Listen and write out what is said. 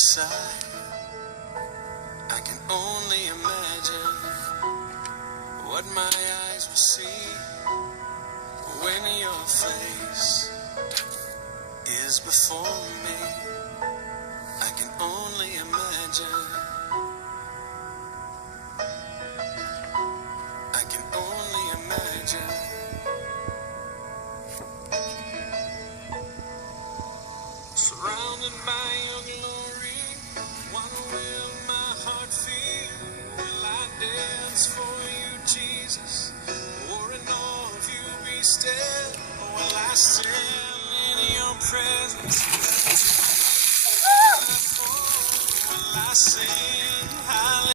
side. I can only imagine what my eyes will see when your face is before me. I can only imagine. I can only imagine. Surrounded by your glory, what will my heart feel? Will I dance for you, Jesus? Or in awe of you be still? Or will I stand in your presence? Will I sing?